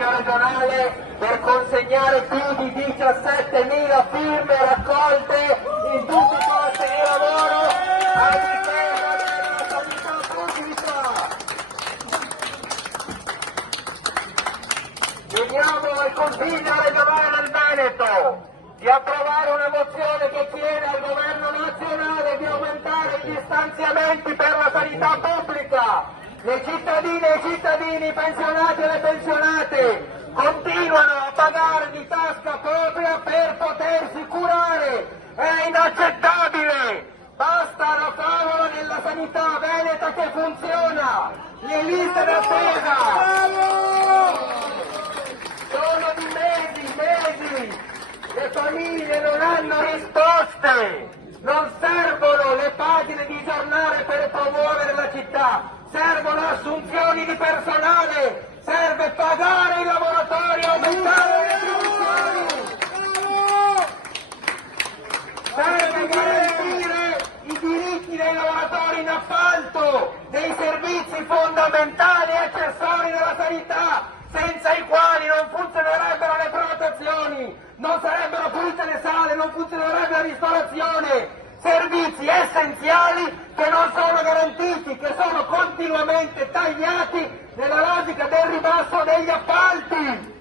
Consiglio regionale per consegnare più di 17.000 firme raccolte in tutti i posti di lavoro a difesa della sanità pubblica. Chiediamo al Consiglio regionale del Veneto di approvare una mozione che chiede al governo nazionale di aumentare gli stanziamenti per la sanità pubblica. Le cittadine e i cittadini, i pensionati e le pensionate continuano a pagare di tasca propria per potersi curare. È inaccettabile! Basta la favola nella sanità veneta che funziona! Le liste d'attesa sono di mesi! Le famiglie non hanno risposte! Non servono le pagine di giornale per promuovere la città! Servono assunzioni di personale, serve pagare i lavoratori, aumentare le produzioni, serve garantire i diritti dei lavoratori in appalto, dei servizi fondamentali e accessori della sanità, senza i quali non funzionerebbero le prenotazioni, non sarebbero pulite le sale, non funzionerebbe la ristorazione. Servizi essenziali che non sono garantiti, che sono continuamente tagliati nella logica del ribasso degli appalti.